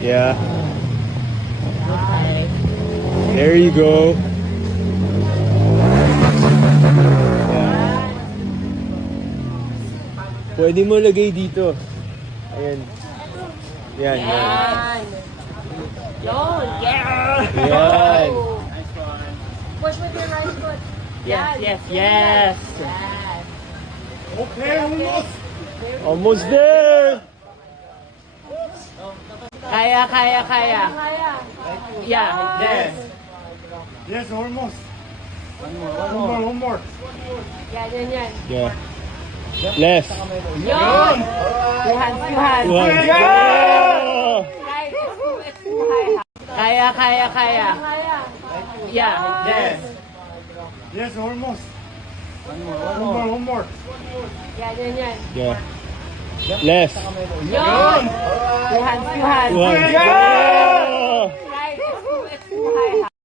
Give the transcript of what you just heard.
Yeah. There you go. Pwede mo lagay dito. Ayan. Yan, yan. Yun, yeah! Yan. Push with your right foot. Yes, yes, yes. Yes. Okay, almost. Almost there. Kaya. Kaya. Yeah, yes. Yes, almost. One more. Yan. Yeah. Left. Yun! Two hands. One. Yeah! It's too high. Kaya. Kaya. Yeah, yes. Yes, almost. One more. Yan. Yeah. Left. Yun! Two hands. One. Yeah!